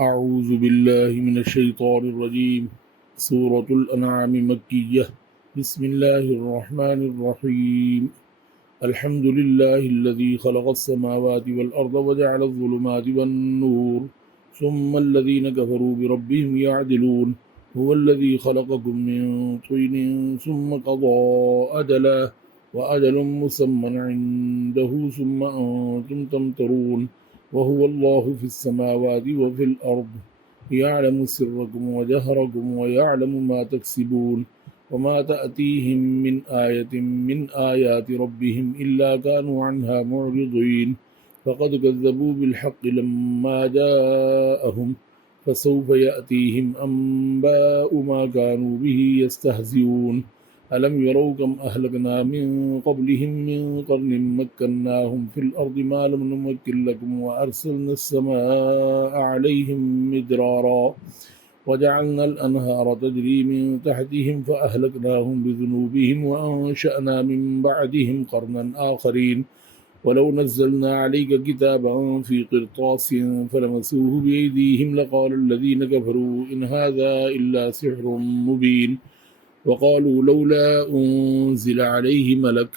أعوذ بالله من الشيطان الرجيم. سورة الأنعام مكية. بسم الله الرحمن الرحيم. الحمد لله الذي خلق السماوات والأرض وجعل الظلمات والنور ثم الذين كفروا بربهم يعدلون. هو الذي خلقكم من طين ثم قضى أجلا وأجل مسمى عنده ثم أنتم تمترون. وهو الله في السماوات وفي الأرض يعلم سركم وجهركم ويعلم ما تكسبون. وما تأتيهم من آية من آيات ربهم إلا كانوا عنها معرضين. فقد كذبوا بالحق لما جاءهم فسوف يأتيهم أنباء ما كانوا به يستهزئون. ألم يروا كم أهلكنا من قبلهم من قرن مكناهم في الأرض ما لم نمكن لكم وأرسلنا السماء عليهم مدرارا وجعلنا الأنهار تجري من تحتهم فأهلكناهم بذنوبهم وأنشأنا من بعدهم قرنا آخرين. ولو نزلنا عليك كتابا في قرطاس فلمسوه بأيديهم لقال الذين كفروا إن هذا إلا سحر مبين. وقالوا لولا أنزل عليه ملك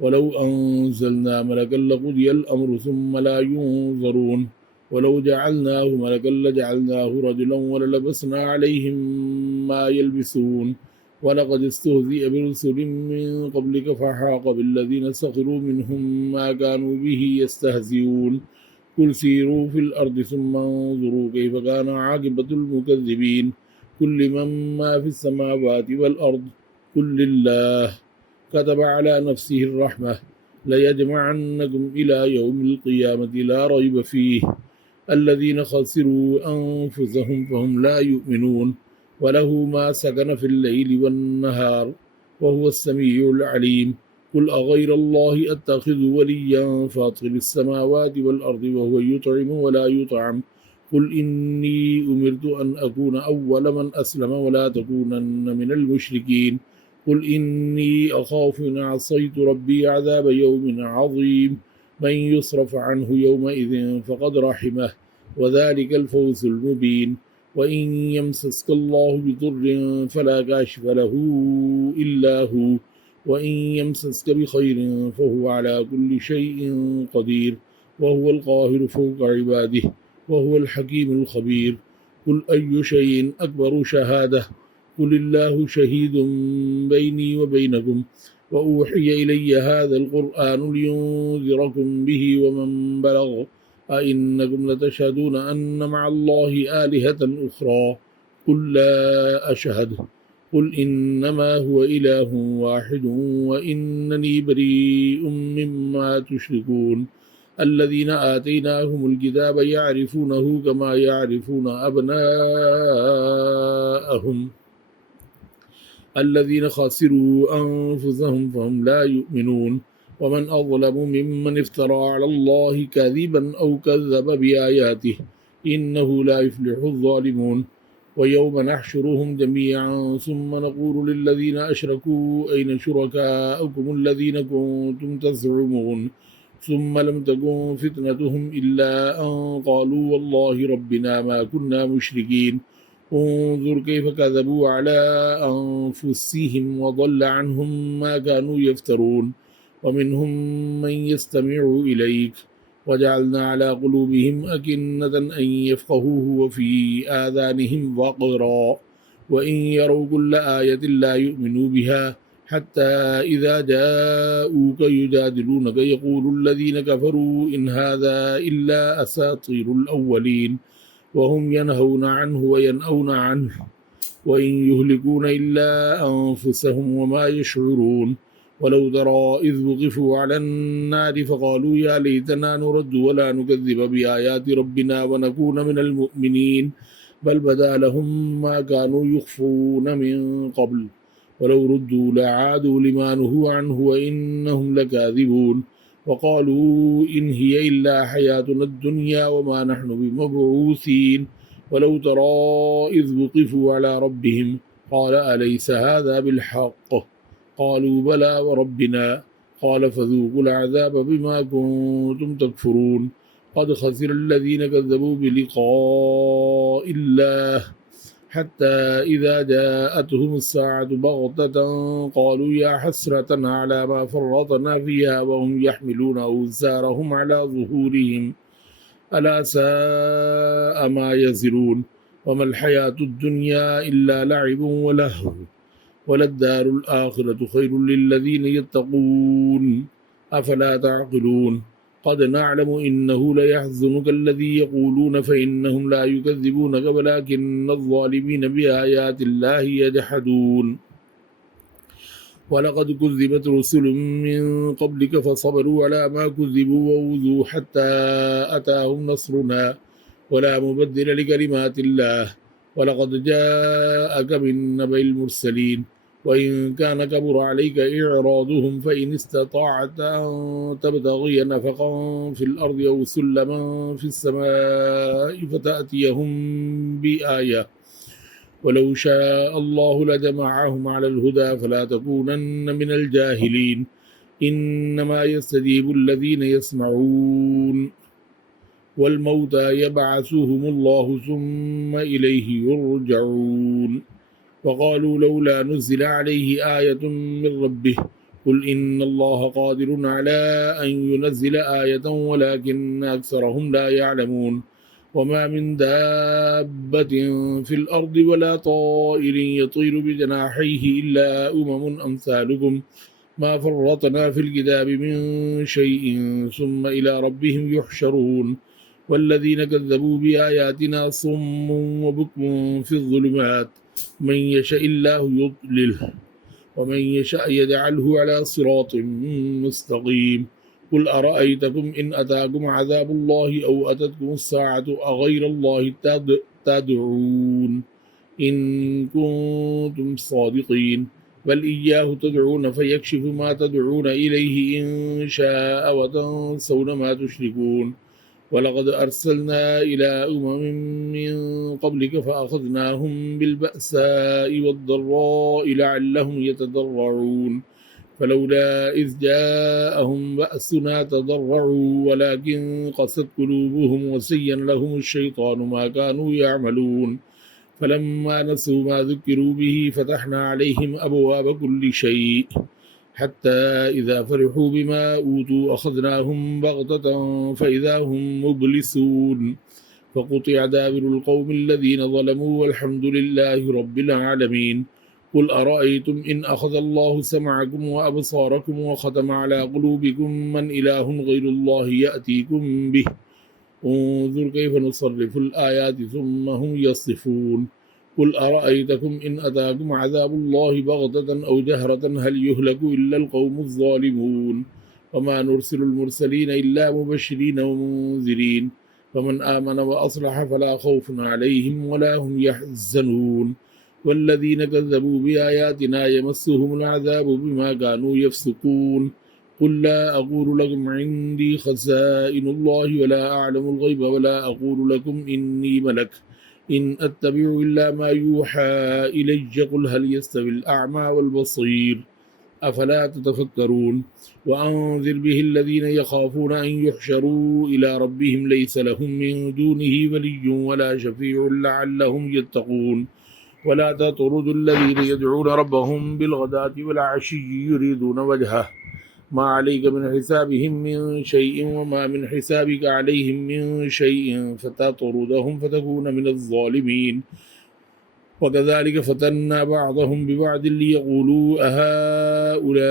ولو أنزلنا ملكا لقضي الأمر ثم لا ينظرون. ولو جعلناه ملكا لجعلناه رجلا وللبسنا عليهم ما يلبسون. ولقد استهزئ برسل من قبلك فحاق بالذين سخروا منهم ما كانوا به يستهزئون. قل سيروا في الأرض ثم انظروا كيف كان عاقبة المكذبين. كل من ما في السماوات والأرض قل لله كتب على نفسه الرحمة ليجمعنكم إلى يوم القيامة لا ريب فيه. الذين خسروا أنفسهم فهم لا يؤمنون. وله ما سكن في الليل والنهار وهو السميع العليم. قل أغير الله أتخذ وليا فاطر السماوات والأرض وهو يطعم ولا يطعم. قل إني أمرت أن أكون أول من أسلم ولا تكونن من المشركين. قل إني أخاف إن عصيت ربي عذاب يوم عظيم. من يصرف عنه يومئذ فقد رحمه وذلك الفوز المبين. وإن يمسسك الله بضر فلا كاشف له إلا هو وإن يمسسك بخير فهو على كل شيء قدير وهو القاهر فوق عباده وهو الحكيم الخبير. قل أي شيء أكبر شهادة قل الله شهيد بيني وبينكم وأوحي إلي هذا القرآن لينذركم به ومن بلغ أئنكم لتشهدون أن مع الله آلهة أخرى قل لا أشهد. قل إنما هو إله واحد وإنني بريء مما تشركون. الذين آتيناهم الكتاب يعرفونه كما يعرفون أبناءهم. الذين خسروا أنفسهم فهم لا يؤمنون. ومن أظلم ممن افترى على الله كذبا أو كذب بآياته إنه لا يفلح الظالمون. ويوم نحشرهم جميعا ثم نقول للذين أشركوا أين شركاؤكم الذين كنتم تزعمون ثم لم تكن فتنتهم إلا أن قالوا والله ربنا ما كنا مشركين. انظر كيف كذبوا على أنفسهم وضل عنهم ما كانوا يفترون. ومنهم من يستمع إليك وجعلنا على قلوبهم أكنة أن يفقهوه وفي آذانهم وقرا وإن يروا كل آية لا يؤمنوا بها حتى إذا جاءوك يجادلونك يقول الذين كفروا إن هذا إلا أساطير الأولين وهم ينهون عنه وينأون عنه وإن يهلكون إلا أنفسهم وما يشعرون. ولو ترى إذ وقفوا على النار فقالوا يا ليتنا نرد ولا نكذب بآيات ربنا ونكون من المؤمنين بل بدا لهم ما كانوا يخفون من قبل ولو ردوا لعادوا لما نهوا عنه وإنهم لكاذبون. وقالوا إن هي إلا حياتنا الدنيا وما نحن بمبعوثين. ولو ترى إذ وقفوا على ربهم قال أليس هذا بالحق قالوا بلى وربنا قال فذوقوا العذاب بما كنتم تكفرون. قد خسر الذين كذبوا بلقاء الله حتى إذا جاءتهم الساعة بغتة قالوا يا حسرة على ما فرطنا فيها وهم يحملون أوزارهم على ظهورهم ألا ساء ما يزرون وما الحياة الدنيا إلا لعب ولهو وللدار الآخرة خير للذين يتقون أفلا تعقلون قد نعلم إنه ليحزنك الذي يقولون فإنهم لا يكذبونك ولكن الظالمين بآيات الله يجحدون ولقد كذبت رسل من قبلك فصبروا على ما كذبوا وأوذوا حتى أتاهم نصرنا ولا مبدل لكلمات الله ولقد جاءك من نبأ المرسلين وإن كان كبر عليك إعراضهم فإن استطعت أن تبتغي نفقا في الأرض أو سلما في السماء فتأتيهم بآية ولو شاء الله لجمعهم على الهدى فلا تكونن من الجاهلين إنما يستجيب الذين يسمعون والموتى يبعثهم الله ثم إليه يرجعون وقالوا لولا نزل عليه آية من ربه قل إن الله قادر على أن ينزل آية ولكن أكثرهم لا يعلمون وما من دابة في الأرض ولا طائر يطير بجناحيه إلا أمثالكم ما فرطنا في الكتاب من شيء ثم إلى ربهم يحشرون والذين كذبوا بآياتنا صم وبكم في الظلمات من يشاء الله يضلله ومن يشاء يجعله على صراط مستقيم قل أرأيتكم إن أتاكم عذاب الله أو أتتكم الساعة أغير الله تدعون إن كنتم صادقين بل إياه تدعون فيكشف ما تدعون إليه إن شاء وتنسون ما تشركون ولقد أرسلنا إلى من قبلك فأخذناهم بالبأساء والضراء لعلهم يتضرعون فلولا إذ جاءهم بأسنا تضرعوا ولكن قست قلوبهم وزين لهم الشيطان ما كانوا يعملون فلما نسوا ما ذكروا به فتحنا عليهم أبواب كل شيء حتى إذا فرحوا بما أوتوا أخذناهم بغتة فإذا هم مبلسون فقطع دابر القوم الذين ظلموا والحمد لله رب العالمين قل أرأيتم إن أخذ الله سمعكم وأبصاركم وختم على قلوبكم من إله غير الله يأتيكم به انظر كيف نصرف الآيات ثم هم يصفون قل أرأيتكم إن أتاكم عذاب الله بغتة أو جهرة هل يهلك إلا القوم الظالمون وما نرسل المرسلين إلا مبشرين ومنذرين فمن آمن وأصلح فلا خوف عليهم ولا هم يحزنون والذين كذبوا بآياتنا يمسهم العذاب بما كانوا يفسقون قل لا أقول لكم عندي خزائن الله ولا أعلم الغيب ولا أقول لكم إني ملك إن أتبع إلا ما يوحى إلي قل هل يستوي الأعمى والبصير أفلا تتفكرون وأنذر به الذين يخافون أن يحشروا إلى ربهم ليس لهم من دونه ولي ولا شفيع لعلهم يتقون ولا تطردوا الذين يدعون ربهم بالغداة والعشي يريدون وجهه ما عليك من حسابهم من شيء وما من حسابك عليهم من شيء فتطردهم فتكون من الظالمين وكذلك فتنا بعضهم ببعض ليقولوا أهؤلاء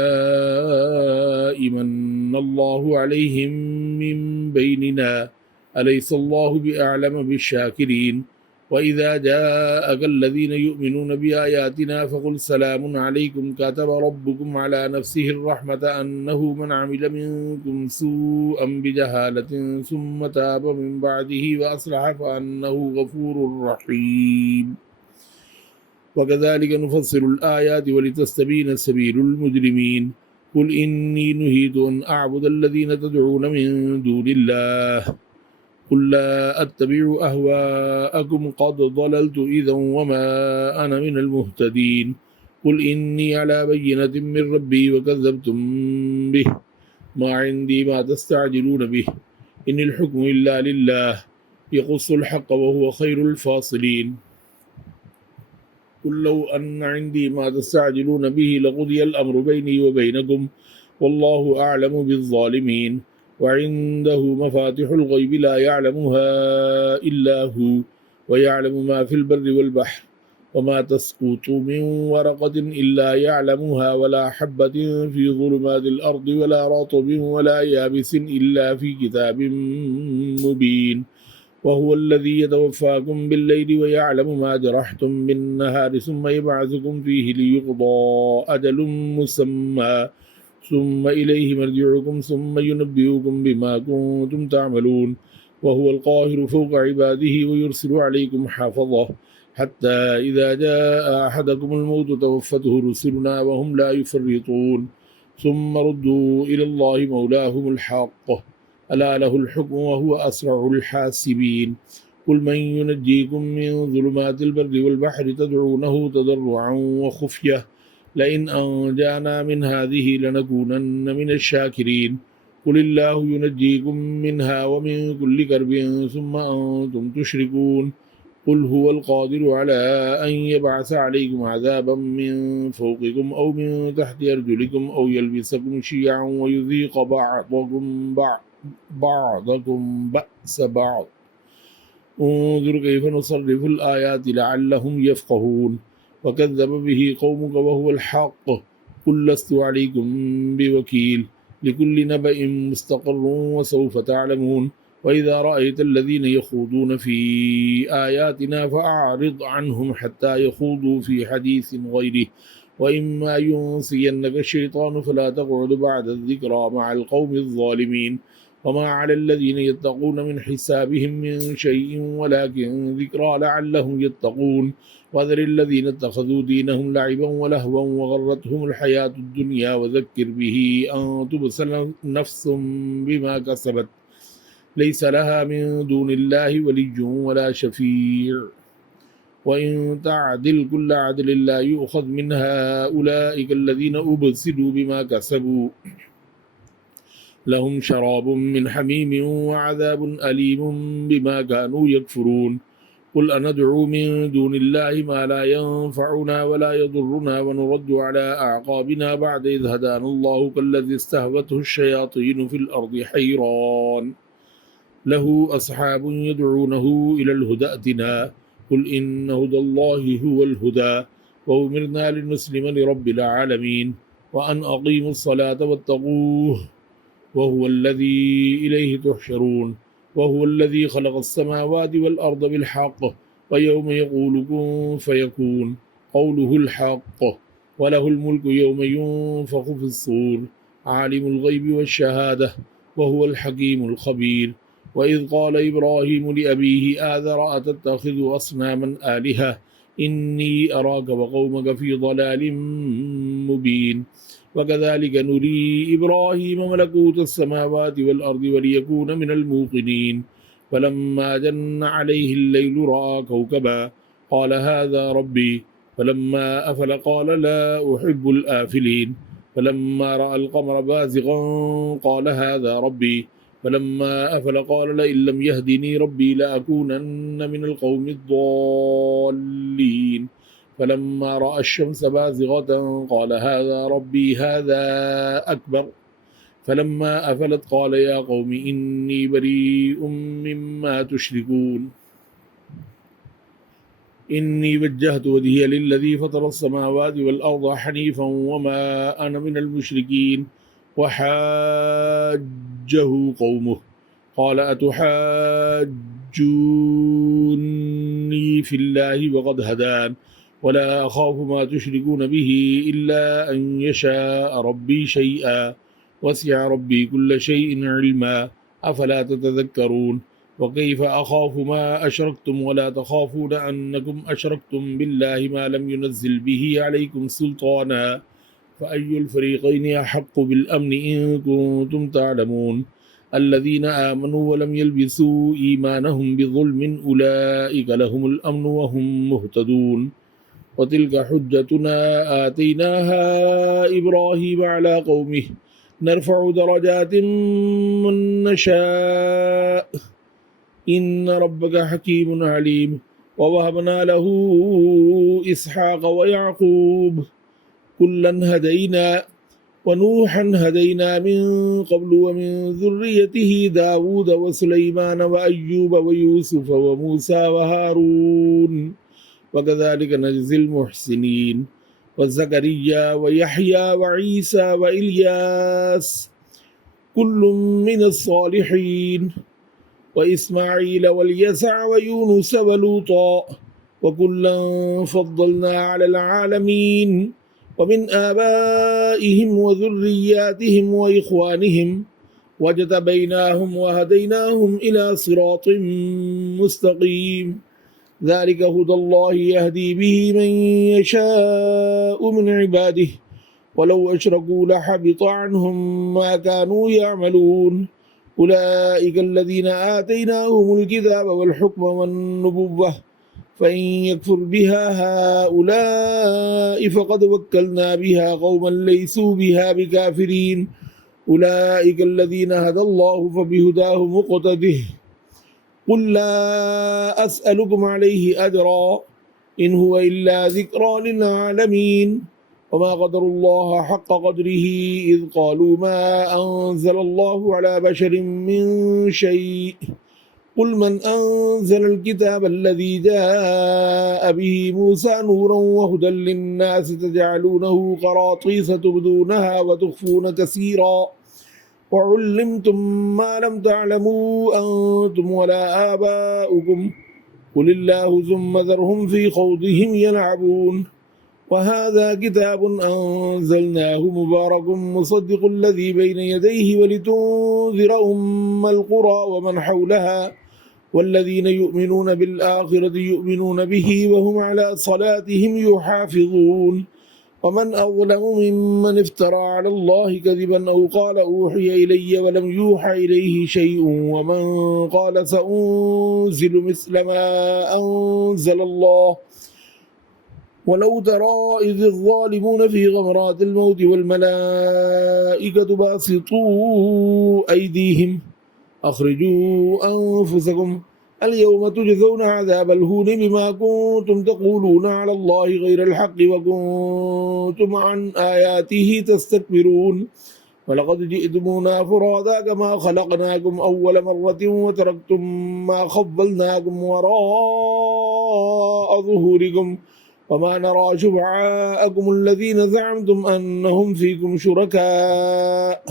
من الله عليهم من بيننا أليس الله بأعلم بالشاكرين وإذا جاءك الذين يؤمنون بآياتنا فقل سلام عليكم كتب ربكم على نفسه الرحمة أنه من عمل منكم سوءا بجهالة ثم تاب من بعده وأصلح فأنه غفور رحيم وكذلك نفصل الآيات ولتستبين سبيل المجرمين قل إني نهيت أن أعبد الذين تدعون من دون الله قل لا أتبع أهواءكم قد ضللت إذا وما أنا من المهتدين قل إني على بينة من ربي وكذبتم به ما عندي ما تستعجلون به إن الحكم إلا لله يقص الحق وهو خير الفاصلين قل لو أن عندي ما تستعجلون به لقضي الأمر بيني وبينكم والله أعلم بالظالمين وعنده مفاتح الغيب لا يعلمها إلا هو ويعلم ما في البر والبحر وما تسقط من ورقة إلا يعلمها ولا حبة في ظلمات الأرض ولا رطب ولا يابس إلا في كتاب مبين وهو الذي يتوفاكم بالليل ويعلم ما جرحتم بالنهار ثم يبعثكم فيه ليقضى أجل مسمى ثم إليه مرجعكم ثم ينبئكم بما كنتم تعملون وهو القاهر فوق عباده ويرسل عليكم حافظه حتى إذا جاء أحدكم الموت توفته رسلنا وهم لا يفرطون ثم ردوا إلى الله مولاهم الحق ألا له الحكم وهو أسرع الحاسبين قل من ينجيكم من ظلمات البر والبحر تدعونه تضرعا وخفية لئن أنجانا من هذه لنكونن من الشاكرين قل الله ينجيكم منها ومن كل كرب ثم أنتم تشركون قل هو القادر على أن يبعث عليكم عذابا من فوقكم أو من تحت أرجلكم أو يلبسكم شيعا ويذيق بعضكم بأس بعض انظر كيف نصرف الآيات لعلهم يفقهون وكذب به قومك وهو الحق قل لست عليكم بوكيل لكل نبأ مستقر وسوف تعلمون وإذا رأيت الذين يخوضون في آياتنا فأعرض عنهم حتى يخوضوا في حديث غيره وإما ينسينك الشيطان فلا تقعد بعد الذكرى مع القوم الظالمين وما على الذين يتقون من حسابهم من شيء ولكن ذكرى لعلهم يتقون وذر الذين اتخذوا دينهم لعبا ولهوا وغرتهم الحياة الدنيا وذكر به أن تبصر نفس بما كسبت ليس لها من دون الله ولي ولا شفيع وإن تعدل كل عدل لا يؤخذ منها أولئك الذين أبسلوا بما كسبوا لهم شراب من حميم وعذاب أليم بما كانوا يكفرون قل أندعو من دون الله ما لا ينفعنا ولا يضرنا ونرد على أعقابنا بعد إذ هدانا الله كالذي استهوته الشياطين في الأرض حيران له أصحاب يدعونه إلى الهدى ائتنا قل إن هدى الله هو الهدى وأمرنا لنسلم لرب العالمين وأن أقيموا الصلاة واتقوه وهو الذي إليه تحشرون وهو الذي خلق السماوات والأرض بالحق ويوم يقول كن فيكون قوله الحق وله الملك يوم ينفخ في الصور عالم الغيب والشهادة وهو الحكيم الخبير وإذ قال إبراهيم لأبيه آذر أتتخذ أصناما آلهة إني أراك وقومك في ضلال مبين وكذلك نري إبراهيم ملكوت السماوات والأرض وليكون من الموقنين فلما جن عليه الليل رأى كوكبا قال هذا ربي فلما أفل قال لا أحب الآفلين فلما رأى القمر بازغا قال هذا ربي فلما أفل قال لئن لم يهدني ربي لأكونن من القوم الضالين فلما رأى الشمس بازغة قال هذا ربي هذا أكبر فلما أفلت قال يا قوم إني بريء مما تشركون إني وجهت وجهي للذي فطر السماوات والأرض حنيفا وما أنا من المشركين وحاجه قومه قال أتحاجوني في الله وقد هدان ولا أخاف ما تشركون به إلا أن يشاء ربي شيئا وسع ربي كل شيء علما أفلا تتذكرون وكيف أخاف ما أشركتم ولا تخافون أنكم أشركتم بالله ما لم ينزل به عليكم سلطانا فأي الفريقين أحق بالأمن إن كنتم تعلمون الذين آمنوا ولم يلبسوا إيمانهم بظلم أولئك لهم الأمن وهم مهتدون وتلك حجتنا آتيناها إبراهيم على قومه نرفع درجات من نشاء إن ربك حكيم عليم ووهبنا له إسحاق ويعقوب كلا هدينا ونوحا هدينا من قبل ومن ذريته داود وسليمان وأيوب ويوسف وموسى وهارون وكذلك نجزي المحسنين وزكريا ويحيى وعيسى وإلياس كل من الصالحين وإسماعيل واليسع ويونس ولوطا وكلا فضلنا على العالمين ومن آبائهم وذرياتهم وإخوانهم واجتبيناهم وهديناهم إلى صراط مستقيم ذلك هدى الله يهدي به من يشاء من عباده ولو أشركوا لحبط عنهم ما كانوا يعملون أولئك الذين آتيناهم الكتاب والحكم والنبوة فإن يكفر بها هؤلاء فقد وكلنا بها قوما ليسوا بها بكافرين أولئك الذين هدى الله فبهداه مقتده قل لا أسألكم عليه أجرا إن هو إلا ذكرى للعالمين وما قدر الله حق قدره إذ قالوا ما أنزل الله على بشر من شيء قل من أنزل الكتاب الذي جاء به موسى نورا وهدى للناس تجعلونه قراطيس تبدونها وتخفون كثيرا وعلمتم ما لم تعلموا أنتم ولا آباؤكم قل الله ثم ذرهم في خوضهم يلعبون وهذا كتاب أنزلناه مبارك مصدق الذي بين يديه ولتنذر أم القرى ومن حولها والذين يؤمنون بالآخرة يؤمنون به وهم على صلاتهم يحافظون ومن أظلم ممن افترى على الله كذبا أو قال أوحي إلي ولم يوحى إليه شيء ومن قال سأنزل مثل ما أنزل الله ولو ترى إذ الظالمون في غمرات الموت والملائكة باسطوا أيديهم أخرجوا أنفسكم اليوم تجزون عذاب الهون بما كنتم تقولون على الله غير الحق وكنتم عن آياته تستكبرون ولقد جئتمونا فرادا كما خلقناكم أول مرة وتركتم ما خولناكم وراء ظهوركم وما نرى شفعاءكم الذين زعمتم أنهم فيكم شركاء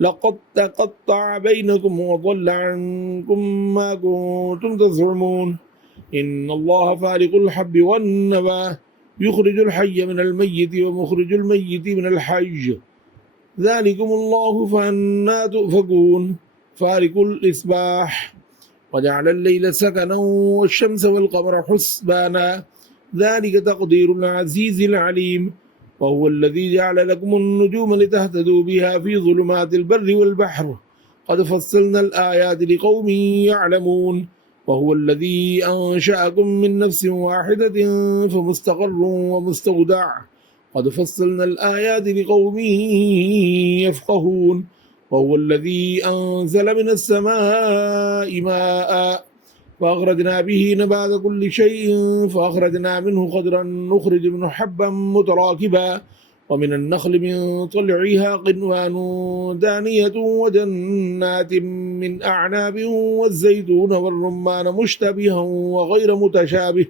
لقد تقطع بينكم وضل عنكم ما كنتم تزعمون إن الله فالق الحب والنوى يخرج الحي من الميت ومخرج الميت من الحي ذلكم الله فأنا تؤفكون فالق الإصباح وجعل الليل سكنا والشمس والقمر حسبانا ذلك تقدير العزيز العليم وهو الذي جعل لكم النجوم لتهتدوا بها في ظلمات البر والبحر قد فصلنا الآيات لقوم يعلمون وهو الذي أنشأكم من نفس واحدة فمستقر ومستودع قد فصلنا الآيات لقوم يفقهون وهو الذي أنزل من السماء ماء فأخرجنا به نبات كل شيء فأخرجنا منه خضرا نخرج منه حبا متراكبا ومن النخل من طلعها قنوان دانية وجنات من أعناب والزيتون والرمان مشتبها وغير متشابه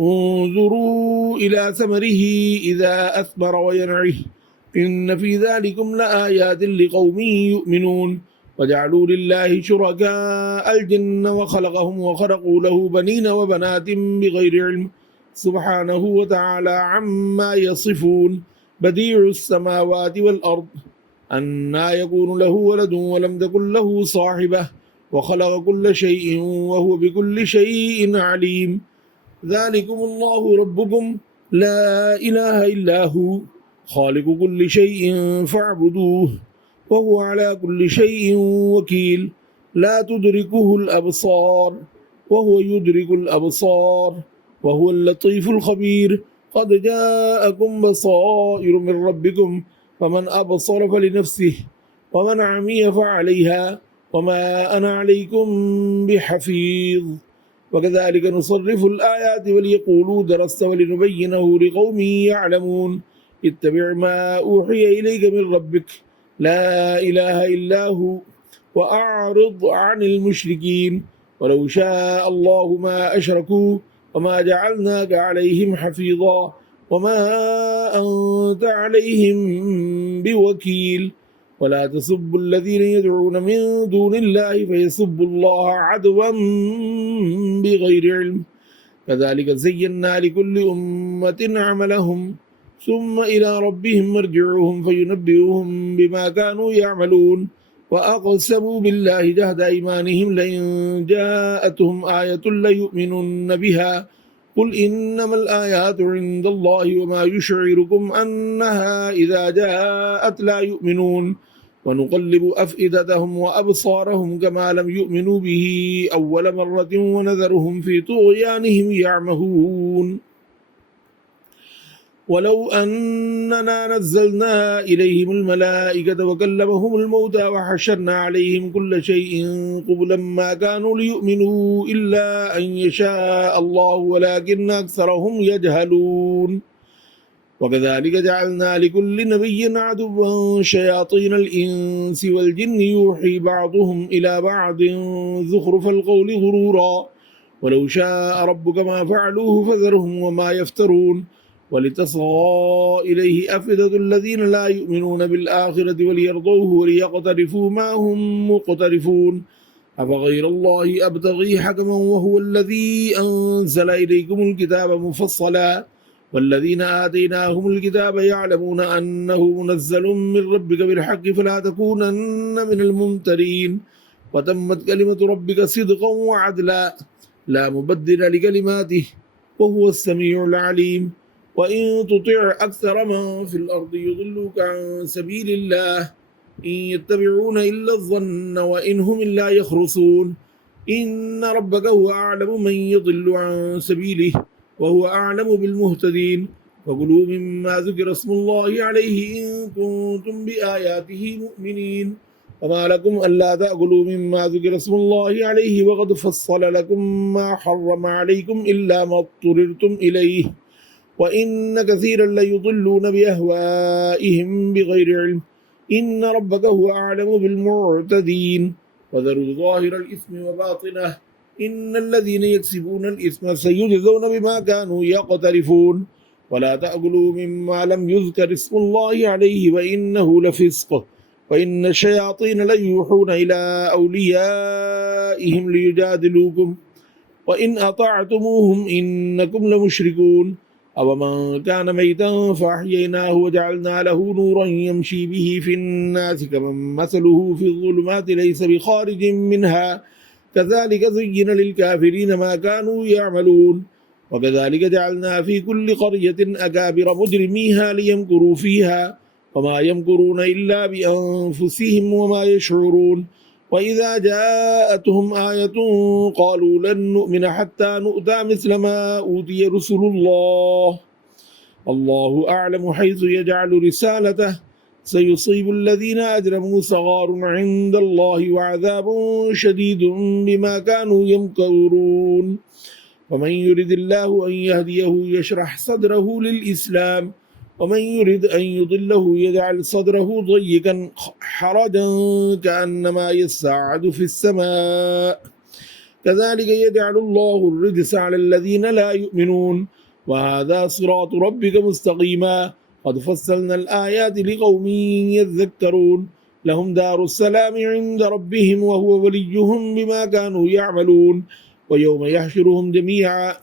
انظروا إلى ثمره إذا أثمر وينعه إن في ذلكم لآيات لقوم يؤمنون وجعلوا لله شركاء الجن وخلقهم وخلقوا له بنين وبنات بغير علم سبحانه وتعالى عما يصفون بديع السماوات والأرض أنى يكون له ولد ولم تكن له صاحبة وخلق كل شيء وهو بكل شيء عليم ذلكم الله ربكم لا إله إلا هو خالق كل شيء فاعبدوه وهو على كل شيء وكيل لا تدركه الأبصار وهو يدرك الأبصار وهو اللطيف الخبير قد جاءكم بصائر من ربكم فمن أبصر فلنفسه ومن عمي فعليها وما أنا عليكم بحفيظ. وكذلك نصرف الآيات وليقولوا درست ولنبينه لقوم يعلمون. اتبع ما أوحي إليك من ربك لا إله إلا هو وأعرض عن المشركين ولو شاء الله ما أشركوا وما جعلناك عليهم حفيظا وما أنت عليهم بوكيل. ولا تسبوا الذين يدعون من دون الله فيسبوا الله عدوا بغير علم كذلك زينا لكل أمة عملهم ثم إلى ربهم مرجعهم فينبئهم بما كانوا يعملون. وأقسموا بالله جهد أيمانهم لئن جاءتهم آية ليؤمنن بها قل إنما الآيات عند الله وما يشعركم أنها إذا جاءت لا يؤمنون. ونقلب أفئدتهم وأبصارهم كما لم يؤمنوا به أول مرة ونذرهم في طغيانهم يعمهون. ولو أننا نزلنا إليهم الملائكة وكلمهم الموتى وحشرنا عليهم كل شيء قبلا ما كانوا ليؤمنوا إلا أن يشاء الله ولكن أكثرهم يجهلون. وكذلك جعلنا لكل نبي عدوا شياطين الإنس والجن يوحي بعضهم إلى بعض زخرف القول غرورا ولو شاء ربك ما فعلوه فذرهم وما يفترون. ولتصغى إليه أفئدة الذين لا يؤمنون بالآخرة وليرضوه وليقترفوا ما هم مقترفون. أفغير الله أبتغي حكما وهو الذي أنزل إليكم الكتاب مفصلا والذين آتيناهم الكتاب يعلمون أنه منزل من ربك بالحق فلا تكونن من الممترين. وتمت كلمة ربك صدقا وعدلا لا مبدل لكلماته وهو السميع العليم. وإن تطع أكثر من في الأرض يضلوك عن سبيل الله إن يتبعون إلا الظن وإن هم إلا يخرصون. إن ربك هو أعلم من يضل عن سبيله وهو أعلم بالمهتدين. وكلوا مما ذكر اسم الله عليه إن كنتم بآياته مؤمنين. وما لكم ألا تأكلوا مما ذكر اسم الله عليه وقد فصل لكم ما حرم عليكم إلا ما اضطررتم إليه وإن كثيرا ليضلون بأهوائهم بغير علم إن ربك هو أعلم بالمعتدين. وذروا ظاهر الإثم وباطنه إن الذين يكسبون الإثم سيجزون بما كانوا يقترفون. ولا تأكلوا مما لم يذكر اسم الله عليه وإنه لفسق وإن الشياطين ليوحون إلى أوليائهم ليجادلوكم وإن أطعتموهم إنكم لمشركون. أومن كان ميتا فأحييناه وجعلنا له نورا يمشي به في الناس كمن مثله في الظلمات ليس بخارج منها كذلك زين للكافرين ما كانوا يعملون. وكذلك جعلنا في كل قرية أكابر مجرميها ليمكروا فيها وما يمكرون إلا بأنفسهم وما يشعرون. وإذا جاءتهم آية قالوا لن نؤمن حتى نؤتى مثل ما أوتي رسل الله الله أعلم حيث يجعل رسالته سيصيب الذين أجرموا صغار عند الله وعذاب شديد بما كانوا يمكرون. ومن يرد الله أن يهديه يشرح صدره للإسلام ومن يرد أن يضله يجعل صدره ضيقا حرجا كأنما يصعد في السماء كذلك يجعل الله الرجس على الذين لا يؤمنون. وهذا صراط ربك مستقيما قد فصلنا الآيات لقوم يذكرون. لهم دار السلام عند ربهم وهو وليهم بما كانوا يعملون. ويوم يحشرهم جميعا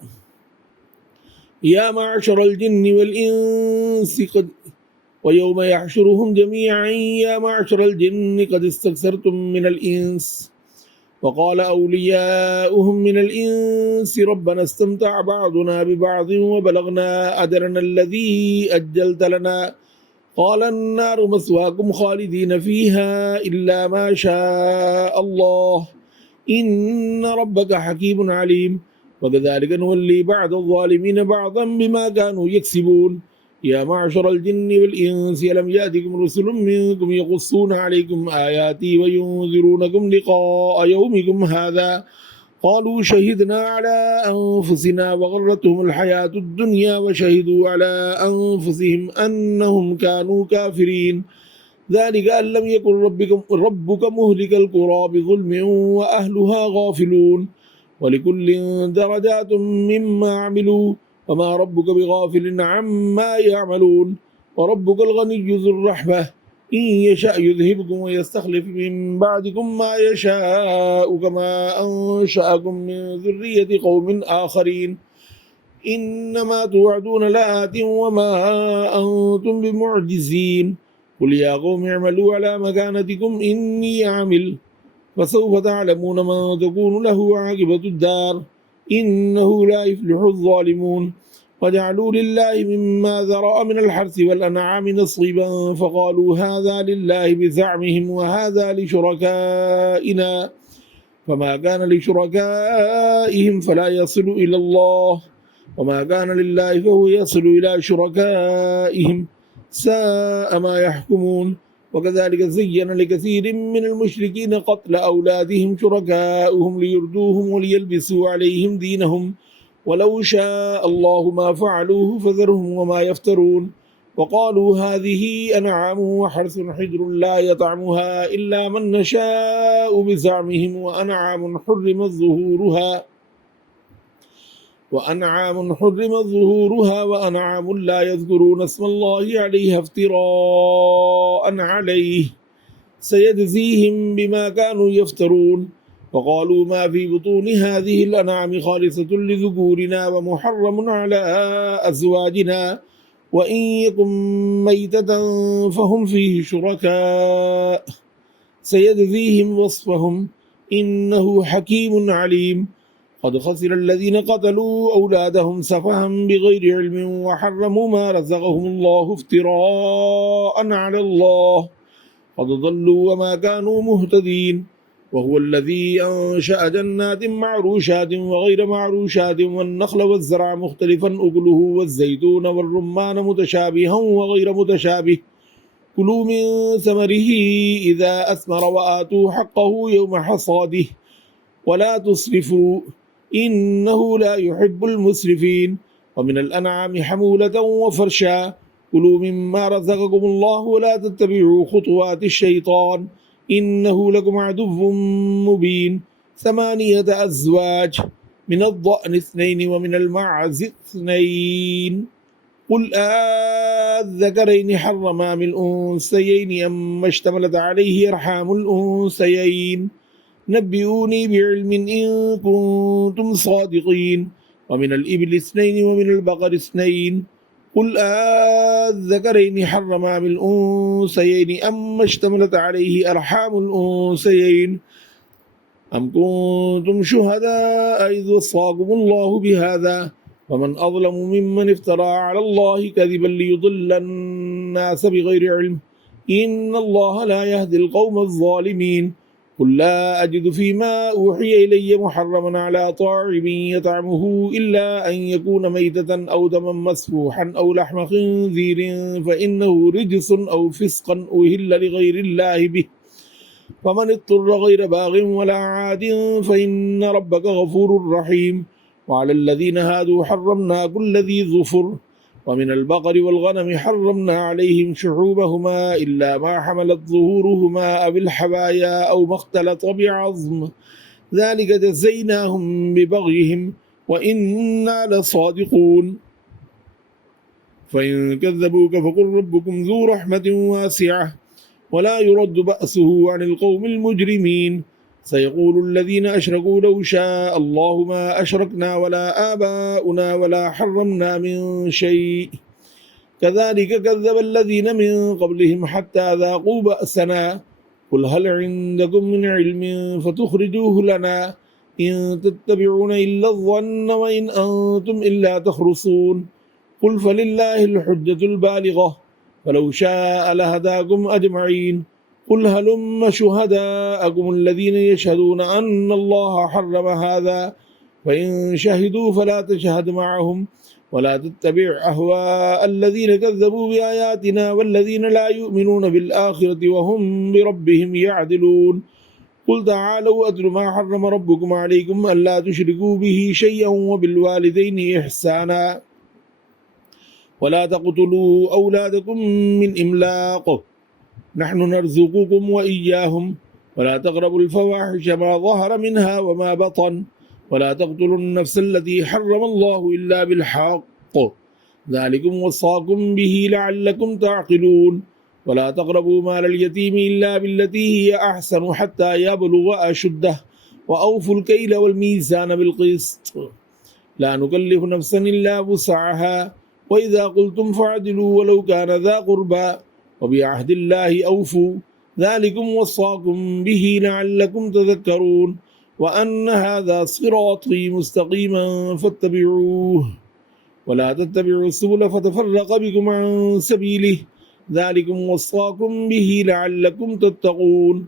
يا معشر الجن والإنس ويوم يحشرهم جميعا يا معشر الجن قد استكثرتم من الإنس وقال أولياؤهم من الإنس ربنا استمتع بعضنا ببعض وبلغنا أجلنا الذي أجلت لنا قال النار مثواكم خالدين فيها إلا ما شاء الله إن ربك حكيم عليم. وكذلك نولي بعض الظالمين بعضا بما كانوا يكسبون. يا معشر الجن والإنس ألم يأتكم رسل منكم يقصون عليكم آياتي وينذرونكم لقاء يومكم هذا قالوا شهدنا على أنفسنا وغرتهم الحياة الدنيا وشهدوا على أنفسهم أنهم كانوا كافرين ذلك أن لم يكن ربك مهلك القرى بظلم وأهلها غافلون ولكل درجات مما عملوا وما ربك بغافل عما يعملون وربك الغني ذو الرحمة إن يشأ يذهبكم ويستخلف من بعدكم ما يشاء كما أنشأكم من ذرية قوم آخرين إنما توعدون لآت وما أنتم بمعجزين قل يا قوم اعملوا على مكانتكم إني عامل فسوف تعلمون من تكون له عاقبة الدار إنه لا يفلح الظالمون وجعلوا لله مما ذرأ من الحرث والأنعام نصيبا فقالوا هذا لله بزعمهم وهذا لشركائنا فما كان لشركائهم فلا يصل إلى الله وما كان لله فهو يصل إلى شركائهم ساء ما يحكمون وكذلك زين لكثير من المشركين قتل أولادهم شركاؤهم ليردوهم وليلبسوا عليهم دينهم ولو شاء الله ما فعلوه فذرهم وما يفترون وقالوا هذه أنعام وحرث حجر لا يطعمها إلا من نشاء بزعمهم وأنعام حرمت ظهورها وأنعام لا يذكرون اسم الله عليها افتراء عليه سيجزيهم بما كانوا يفترون وقالوا ما في بطون هذه الأنعام خالصة لذكورنا ومحرم على أزواجنا وإن يكن ميتة فهم فيه شركاء سيجزيهم وصفهم إنه حكيم عليم قد خسر الذين قتلوا أولادهم سفها بغير علم وحرموا ما رزقهم الله افتراء على الله قد ضلوا وما كانوا مهتدين وهو الذي أنشأ جنات معروشات وغير معروشات والنخل والزرع مختلفا أكله والزيتون والرمان متشابها وغير متشابه كلوا من ثمره إذا أثمر وآتوا حقه يوم حصاده ولا تسرفوا إنه لا يحب المسرفين ومن الأنعام حمولة وفرشا كلوا مما رزقكم الله ولا تتبعوا خطوات الشيطان إنه لكم عدو مبين 8 أزواج من الضأن 2 ومن المعز 2 قل الذكرين حرم أم الأنثيين أما اشتملت عليه أرحام الأنثيين نبئوني بعلم إن كنتم صادقين ومن الإبل 2 ومن البقر 2 قل الذكرين حرم أم الأنثيين أما اشتملت عليه أرحام الأنثيين أم كنتم شهداء إذ وصاكم الله بهذا ومن أظلم ممن افترى على الله كذبا ليضل الناس بغير علم إن الله لا يهدي القوم الظالمين قل لا أجد فيما أوحي إلي محرما على طاعم يطعمه إلا أن يكون ميتة أو دما مسفوحا أو لحم خنزير فإنه رجس أو فسقا أهل لغير الله به فمن اضطر غير باغ ولا عاد فإن ربك غفور رحيم وعلى الذين هادوا حرمنا كل ذي ظفر ومن البقر والغنم حرمنا عليهم شحومهما إلا ما حملت ظهورهما أو الحوايا أو ما اختلط بعظم ذلك جزيناهم ببغيهم وإنا لصادقون فإن كذبوك فقل ربكم ذو رحمة واسعة ولا يرد بأسه عن القوم المجرمين سيقول الذين أشركوا لو شاء الله ما أشركنا ولا آباؤنا ولا حرمنا من شيء كذلك كذب الذين من قبلهم حتى ذاقوا بأسنا قل هل عندكم من علم فتخرجوه لنا إن تتبعون إلا الظن وإن أنتم إلا تخرصون قل فلله الحجة البالغة فلو شاء لهداكم أجمعين قل هلم شهداءكم الذين يشهدون أن الله حرم هذا فإن شهدوا فلا تشهد معهم ولا تتبع أهواء الذين كذبوا بآياتنا والذين لا يؤمنون بالآخرة وهم بربهم يعدلون قل تعالوا أتل ما حرم ربكم عليكم ألا تشركوا به شيئا وبالوالدين إحسانا ولا تقتلوا أولادكم من إملاق نحن نرزقكم وإياهم ولا تقربوا الفواحش ما ظهر منها وما بطن ولا تقتلوا النفس التي حرم الله إلا بالحق ذلكم وصاكم به لعلكم تعقلون ولا تقربوا مال اليتيم إلا بالتي هي أحسن حتى يبلغ أشده وأوفوا الكيل والميزان بالقسط لا نكلف نفسا إلا وسعها وإذا قلتم فاعدلوا ولو كان ذا قربى وبعهد الله أوفوا ذلكم وصاكم به لعلكم تذكرون وأن هذا صراطي مستقيما فاتبعوه ولا تتبعوا السبل فتفرق بكم عن سبيله ذلكم وصاكم به لعلكم تتقون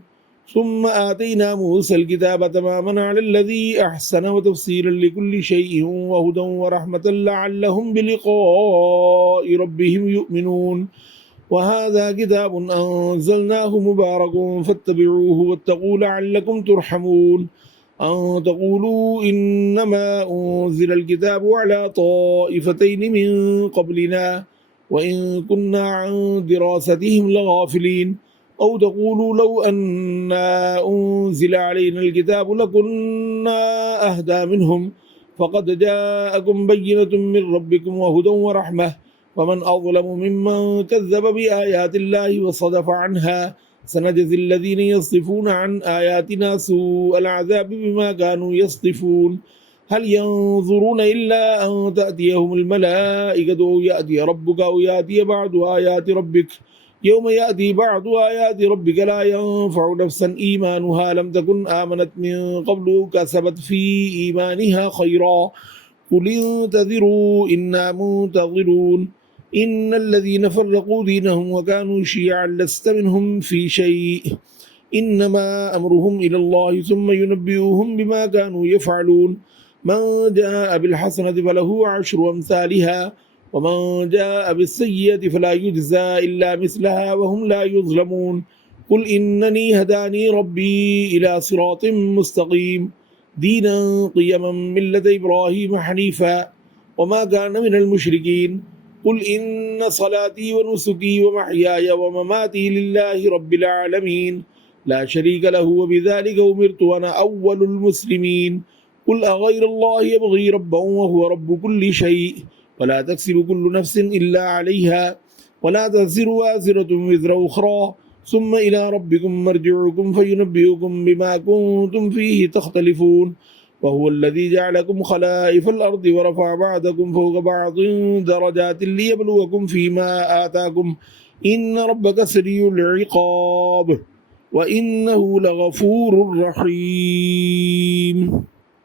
ثم آتينا موسى الكتاب تماما على الذي أحسن وتفصيلا لكل شيء وهدى ورحمة لعلهم بلقاء ربهم يؤمنون وهذا كتاب أنزلناه مبارك فاتبعوه واتقوا لعلكم ترحمون أن تقولوا إنما أنزل الكتاب على طائفتين من قبلنا وإن كنا عن دراستهم لغافلين أو تقولوا لو أنا أنزل علينا الكتاب لكنا أهدى منهم فقد جاءكم بينة من ربكم وهدى ورحمة ومن أظلم ممن كذب بآيات الله وصدف عنها سنجزي الذين يصدفون عن آياتنا سوء العذاب بما كانوا يصدفون هل ينظرون إلا أن تأتيهم الملائكة أو يأتي ربك أو يأتي بعض آيات ربك يوم يأتي بعض آيات ربك لا ينفع نفسا إيمانها لم تكن آمنت من قبل كسبت في إيمانها خيرا قل انتظروا إنا منتظرون إن الذين فرقوا دينهم وكانوا شيعا لست منهم في شيء إنما أمرهم إلى الله ثم ينبئهم بما كانوا يفعلون من جاء بالحسنة فله عشر أمثالها ومن جاء بالسيئة فلا يجزى إلا مثلها وهم لا يظلمون قل إنني هداني ربي إلى صراط مستقيم دينا قيما ملة إبراهيم حنيفا وما كان من المشركين قل إن صلاتي ونسكي ومحياي ومماتي لله رب العالمين لا شريك له وبذلك أمرت وأنا أول المسلمين قل أغير الله يبغي ربا وهو رب كل شيء ولا تكسب كل نفس إلا عليها ولا تزر وازرة وزر أخرى ثم إلى ربكم مرجعكم فينبئكم بما كنتم فيه تختلفون وهو الذي جعلكم خلائف الأرض ورفع بعضكم فوق بعض درجات ليبلوكم فيما آتاكم إن ربك سريع العقاب وإنه لغفور رحيم.